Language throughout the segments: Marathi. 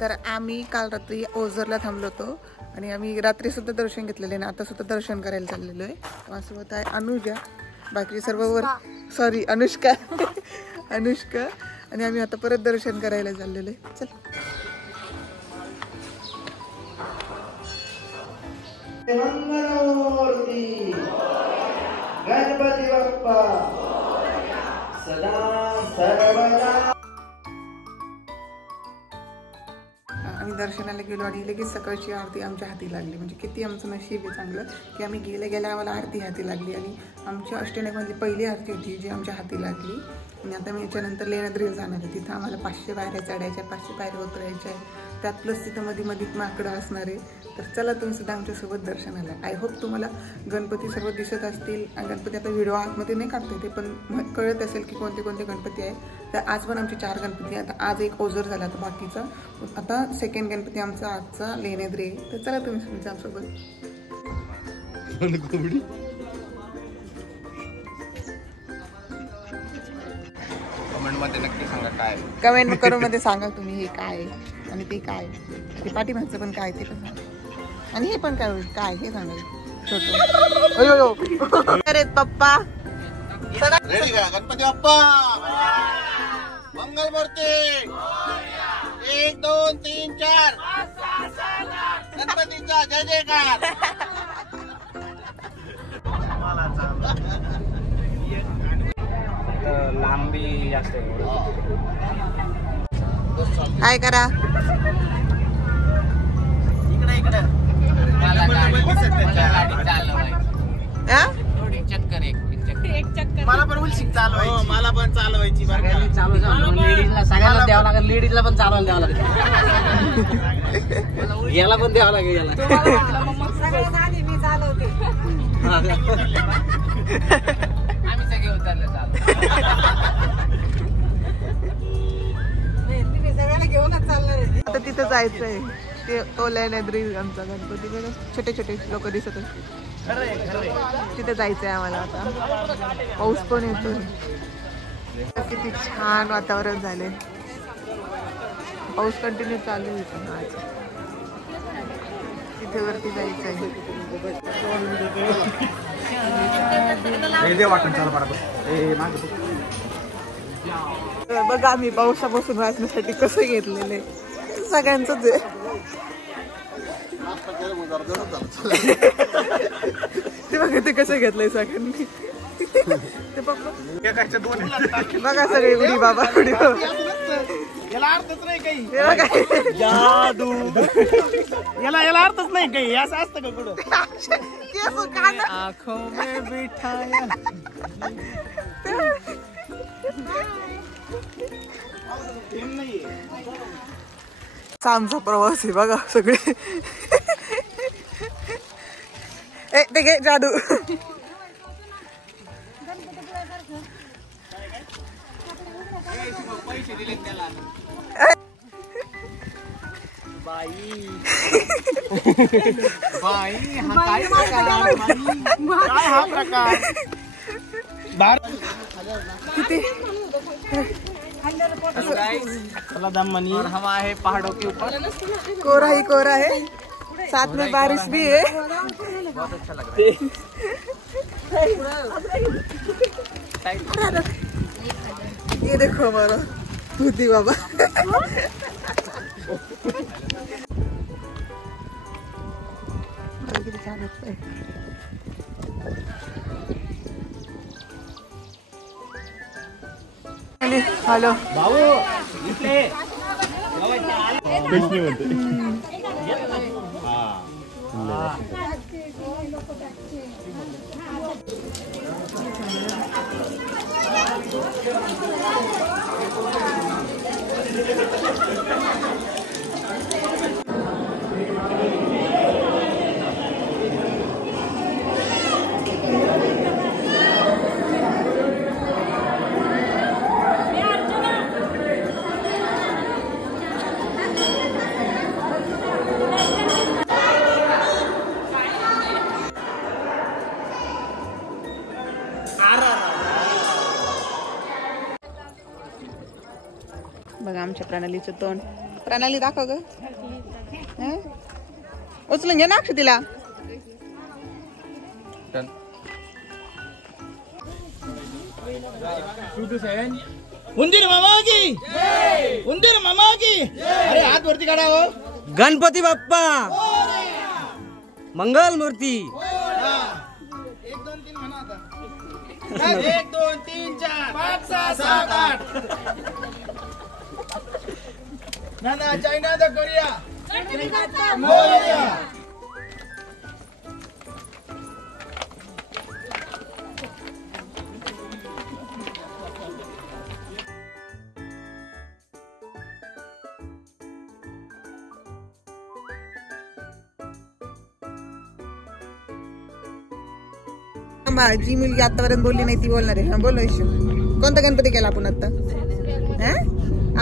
तर आम्ही काल रात्री ओझरला थांबलो होतो आणि आम्ही रात्री सुद्धा दर्शन घेतलेले ना, आता सुद्धा दर्शन करायला चाललेलो आहे. माझ्यासोबत आहे अनुजा, बाकी सर्व वर सॉरी अनुष्का अनुष्का आणि आम्ही आता परत दर्शन करायला चाललेलो आहे. चल मंगलमूर्ती गणपती बाप्पा सदा सर्वदा. आम्ही दर्शनाला गेलो आणि लगेच सकाळची आरती आमच्या हाती लागली. म्हणजे किती आमचं नशीब आहे चांगलं की आम्ही गेल्या गेल्या आम्हाला आरती हाती लागली आणि आमच्या अष्टनागमधली पहिली आरती होती जी आमच्या हाती लागली. आणि आता मी याच्यानंतर लेण्याद्रीला जाणार आहे. तिथं आम्हाला 500 पायऱ्या चढायच्या, 500 पायऱ्या उतरायच्या आहे. त्यात प्लस तिथं मध्ये माकडं असणार आहे. तर चला तुम्ही सुद्धा आमच्यासोबत दर्शनाला. आय होप तुम्हाला गणपती सर्व दिसत असतील. आणि गणपती आता व्हिडिओ आतमध्ये नाही काढते ते, पण कळत असेल की कोणते कोणते गणपती आहे. तर आज पण आमचे 4 गणपती आहेत. आता आज एक ओझर झाला, आता बाकीचा आता सेकंड गणपती आमचा आजचा लेण्याद्री. तर चला तुम्ही तुमच्या आमच्यासोबत. कमेंटमध्ये नक्की सांगा काय. कमेंट करून मध्ये सांगा तुम्ही हे काय आणि ते काय, ते पाठीमागचं पण काय ते पण सांगा. आणि हे पण काय होईल काय हे सांगा. अरे पप्पा रेडी का गणपती बाप्पा मंगलमूर्ती 1 2 3 4 गणपतीचा जय जयकार. लांबी जास्त काय करा इकडे इकडे मला पण उलशिक चालवायची. मला पण चालवायची. सगळ्यांना द्यावं लागेल. लेडीजला पण चालवायला द्यावं लागेल. याला पण द्यावं लागेल. याला मी चालवते. आम्ही सगळे उतरले सगळ्याला घेऊनच चालणार आहे. आता तिथं जायचंय. ते तो लेण्याद्री आमचा गणपती बघा, छोटे छोटे लोक दिसत असतील. तिथे जायचंय आम्हाला. आता पाऊस पण येतोय. किती छान वातावरण झालंय. पाऊस कंटिन्यू चालू आहे आज. तिथे वरती जायचंय. बघा आम्ही पावसापासून वाचण्यासाठी कसं घेतलेलं सगळ्यांचंच आहे. ते बघा ते कसं घेतलंय सगळ्यांनी. ते बघा सगळे उडी बाबा उडी बाबा. याला अर्थच नाही काही. ते बघा जादू. याला अर्थच नाही काही. असं असतं का कुठं. आँखों में बिठाया. आमचा प्रवास आहे बघा सगळे. ते घे जादू. पैसे दिले त्याला. बाई बाई हा काय प्रकार. काय हा प्रकार. किती चला दमनी. और हम आए पहाड़ों के ऊपर. कोरा ही कोरा है, साथ में बारिश भी है. बहुत अच्छा लग रहा है. ये देखो हमारा भूती बाबा. किती छान वाटतंय. हॅलो भाऊ इथे बघा आमच्या प्रणालीचं तोंड. प्रणाली दाखव ग. उचलून घे ना अक्षतीला. उंदीर मामा की उंदीर मामा की. अरे हात वरती काढा हो. गणपती बाप्पा मंगल मूर्ती. 1 2 3 म्हणा आता. 1 2 3 4 5 6 7 8. ना चायना द कोरिया. मोरया. जी मुलगी आतापर्यंत बोलली नाही ती बोलणार आहे. बोल वैशू. कोणता गणपती केला आपण आता?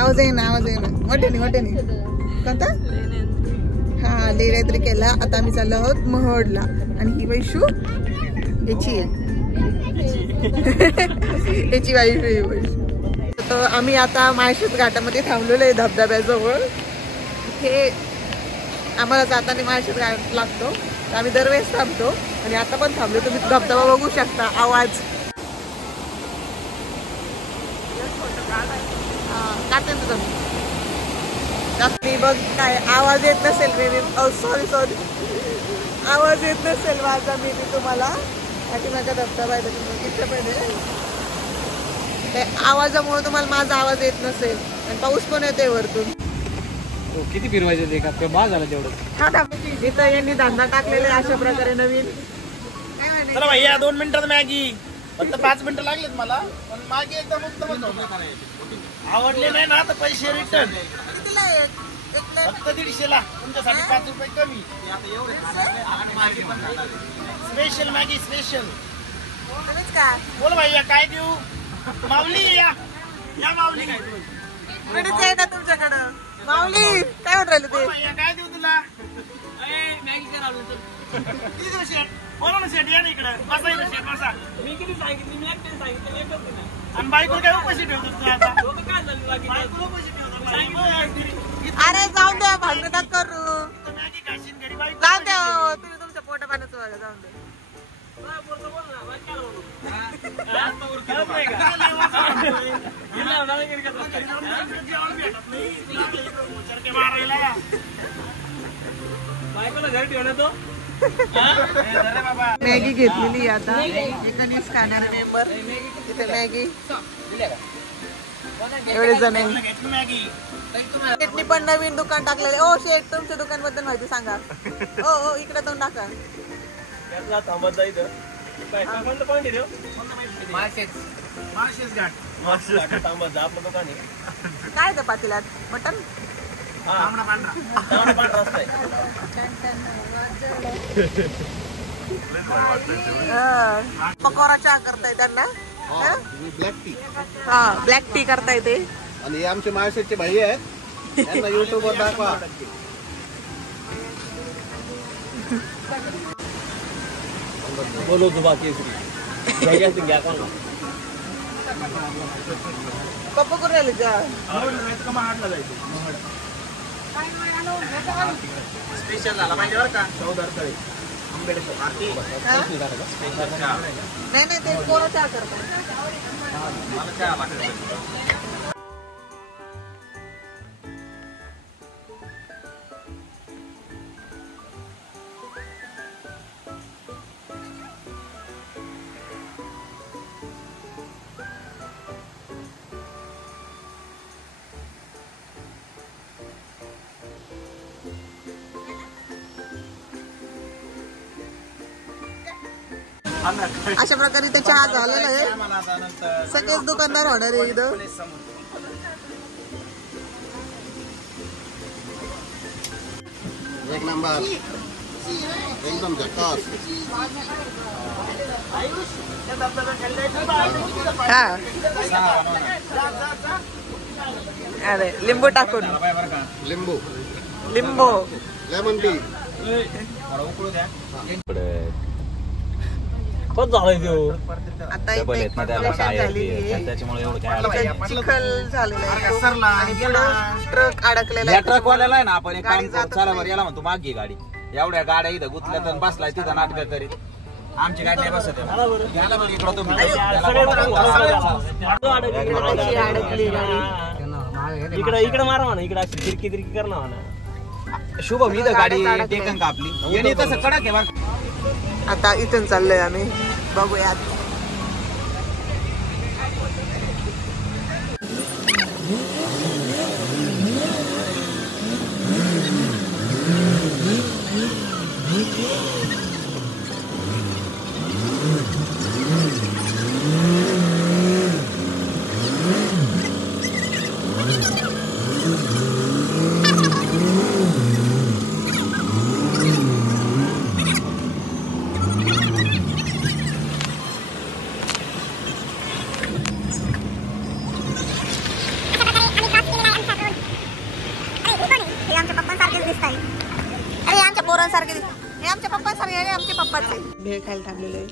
आवाज आहे ना, आवाज आहे ना. मोठ्याने कोणता? हा लेरात्री केला. आता आम्ही चाललो आहोत महडला. आणि ही वैशू याची याची वाईफ आहे वैशू. तर आम्ही आता माळशेज घाटामध्ये थांबलेलो आहे धबधब्याजवळ. इथे आम्हाला जाताना माळशेज घाट लागतो. आम्ही दरवेळेस थांबतो आणि आता पण थांबलो. तुम्ही धबधबा बघू शकता. आवाज बघ काय आवाज येत नसेल मेबी. सॉरी आवाज येत नसेल माझा मेबी तुम्हाला. माझा धबधबा आहे इथे पण आवाजामुळे तुम्हाला माझा आवाज येत नसेल. आणि पाऊस पण येतोय वरतून. किती फिरवायचं ते का बाज झालं तेवढं. इथं यांनी धंदा टाकलेला आहे अशा प्रकारे नवीन. चला भाई या 2 मिनिटात मॅगी. फक्त 5 मिनिटं लागलेत मला. पण मॅगी एकदम उत्तमच आवडले नाही ना तर पैसे रिटर्न. फक्त 150 ला. तुमच्यासाठी 5 रुपये कमी. Special Maggi special. बोल भाई काय देऊ. माऊली या माऊली. काय तुमच्याकडं माऊली काय म्हणून राहिले ते. काय देऊ तुला. मॅगी करा शेट. बोला ना शेट. या ना इकडं. बसा इथं शेट बसा. मी किती सांगितली. मी एकटे सांगितलं. आणि बायकोला काय उपाशी ठेवतो तू आता. बायकोला उपाशी ठेवतो. अरे जाऊन द्या. भांडण करू. मॅगी खाशील घरी बायको. जाऊन द्या. तुम्ही तुमच्या पोटा पाण्याचं बघा. जाऊन द्या. मॅगी घेतलेली आता. एकानेच खाणार मेंबर. इथे मॅगी एवढे जण शेटनी पण नवीन दुकान टाकलेले. ओ शेट तुमच्या दुकान बद्दल माहिती सांगा. ओ इकडे जाऊन टाका. काय ते पातेल्यात मटन. पकोडा चहा करताय त्यांना. Black tea. हा ब्लॅक टी करताय ते. आणि हे आमचे माळशेजचे भाई आहेत. त्यांना युट्यूब वर दाखवा. बोलो दुबा केसरी. पप्पा कुठे राहिले का. स्पेशल झाला पाहिजे बरं का. 14 नाही ते कोणा चहा करतात. मला चहा लागतो. अशा प्रकारे ते चहा झालेला आहे. सगळेच दुकानदार होणार आहे इथं. एक नंबर एकदम झकास. हा अरे लिंबू टाकून. लिंबू लिंबू लेमन टी. बस झालंय तो आता इथे झालेली आहे, त्याच्यामुळे एवढं काय चिखल झालेला आहे आणि ट्रक अडकलेला आहे. ट्रकवाल्याला आहे ना आपण एक काम करू, चला बरं याला म्हणतो मागे गाडी, एवढ्या गाड्या इथं गुतल्या तर बसलाय तिथं नाटक करीत. आमची गाडी नाही बसत आहे. याला बरं इकडं तुम्ही अडकली गाडी. इकडे मारा म्हणा, इकडे अशी तिरकी कर ना म्हणा. शुभम इथं गाडी टेकन का आपली, येणे तसं कडक आहे बरं. आता इथून चाललोय आम्ही, बघूयात. हे आमच्या पप्पांसारखे आहे, आमच्या पप्पाचे भेळ खायला थांबलेले आहे.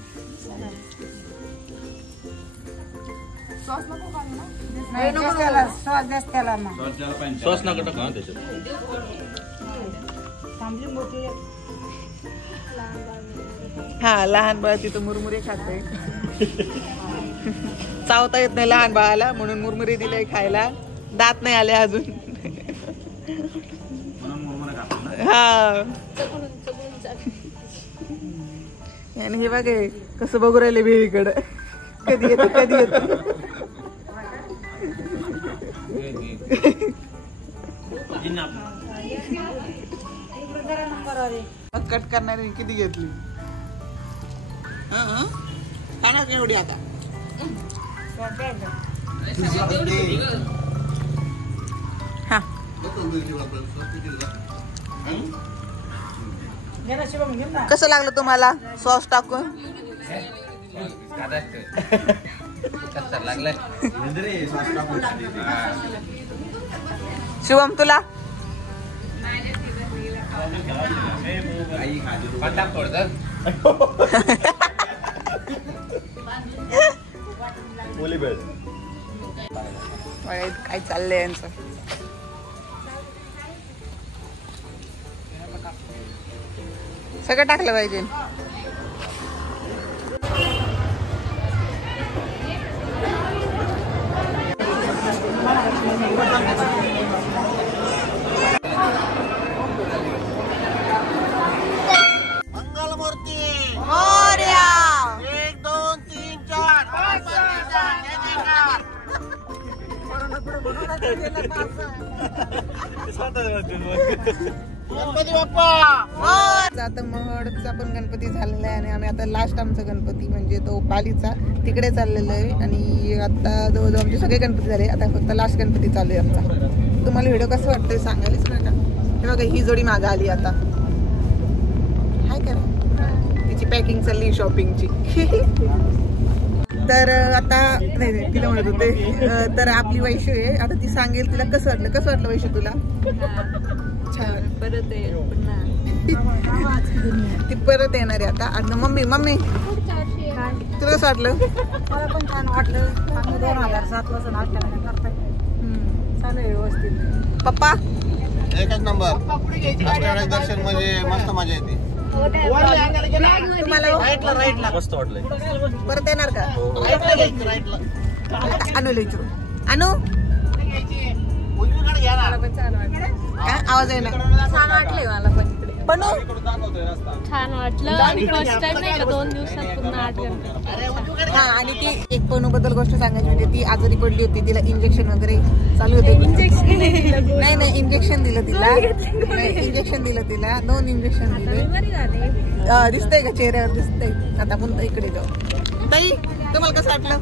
सॉस नका टाका त्याच्यात. हा लहान बाळ तिथं मुरमुरे खातोय. चावता येत नाही लहान बाळाला म्हणून मुरमुरे दिले खायला, दात नाही आले अजून. हा आणि हे बघ कसं बघू राहिले भेळीकडं, कधी येत कधी येत. कट करणारी किती घेतली, खाणार एवढी आता. हा कसं लागलं तुम्हाला सॉस टाकून? शिवम तुला? काय चाललंय यांचं? सगळं टाकलं पाहिजे. मंगलमूर्ती मोरया. 1 2 3 4 5 गणपती बाप्पा. आता महडचा पण गणपती झालेला आहे आणि आम्ही आता लास्ट आमचा गणपती म्हणजे तो पालीचा तिकडे चाललेलो आहे. आणि आता जवळजवळ आमचे सगळे गणपती झाले, आता फक्त लास्ट गणपती चालू आहे आमचा. तुम्हाला व्हिडिओ कसं वाटतंय सांगायलाच नका. हे बघा ही जोडी मागं आली आता. हाय करा, तिची पॅकिंग चालली शॉपिंगची. तर आता नाही तिला म्हणत होते, तर आपली वैशू आहे आता, ती सांगेल तिला कसं वाटलं वैशू तुला? छान. परत ती परत येणार आहे आता. आणि मम्मी तुला कसं वाटलं? मला पण छान वाटलं. 2007 पासून चालू आहे व्यवस्थित. पप्पा एकच नंबर. दर्शन म्हणजे मस्त मजा येते. तुम्हाला मस्त वाटलंय. परत येणार का? अनुला विचारू. अनु आवाज आहे ना? छान वाटले मला पण इकडे. पण छान वाटलं आणि फर्स्ट टाइम नाही का 2 दिवसात पूर्ण 8 घंटे. हा आणि ती एक पनूबद्दल गोष्ट सांगायची म्हणजे ती आजारी पडली होती, तिला इंजेक्शन वगैरे चालू होते. नाही इंजेक्शन दिलं तिला, इंजेक्शन दिलं तिला, 2 इंजेक्शन दिले. दिसतंय का चेहऱ्यावर? दिसतंय. आता पुन्हा इकडे जाऊ. ताई तुम्हाला कसं वाटलं?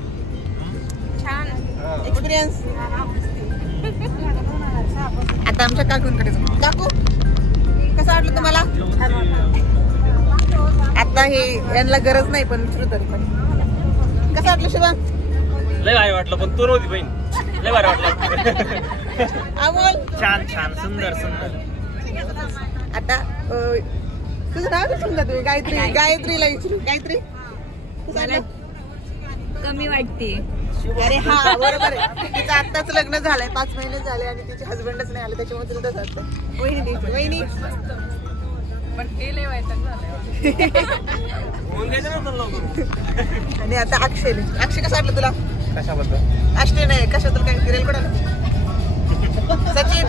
छान एक्सपिरियन्स. आता आमच्या काकूंकडे जाऊ. काकू कसं वाटलं तुम्हाला? आता हे यांना गरज नाही पण विचारू तरी पण कसं वाटलं शिवा? लय भारी वाटलं, पण तू नव्हती बहीण. लय भारी वाटलं. अमोल छान सुंदर. आता तुझं नाव विचारून जा तुम्ही. गायत्रीला विचारू. गायत्री कमी वाटते. अरे हा बरोबर आहे. तिचं आत्ताच लग्न झालंय, 5 महिने झाले आणि तिचे हसबंडच नाही आले, त्याच्यामुळे तुला तसं वाटतं. वहिनी पण केले वैताग झालं. आणि आता अक्षय कसं वाटलं तुला? कशाबद्दल? अक्षय नाही कशाबद्दल काही फिरायला कुठं सचिन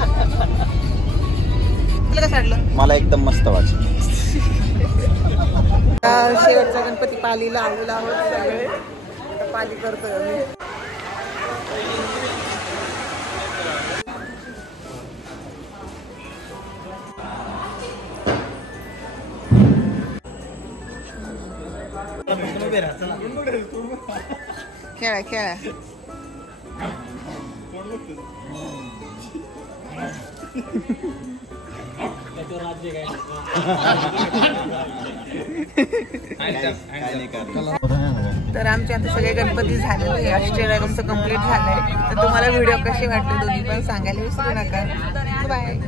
तुला कसं वाटलं? मला एकदम मस्त वाटलं. शेवटचा गणपती पालीला आलेला आहोत सगळे. पाली करतोय आम्ही. खेळा तर आमचे आता सगळे गणपती झालेले, अष्टविनायक आमचं कम्प्लीट झालंय. तर तुम्हाला व्हिडिओ कसे वाटले दोन्ही पण सांगायला विसरू नका. बाय.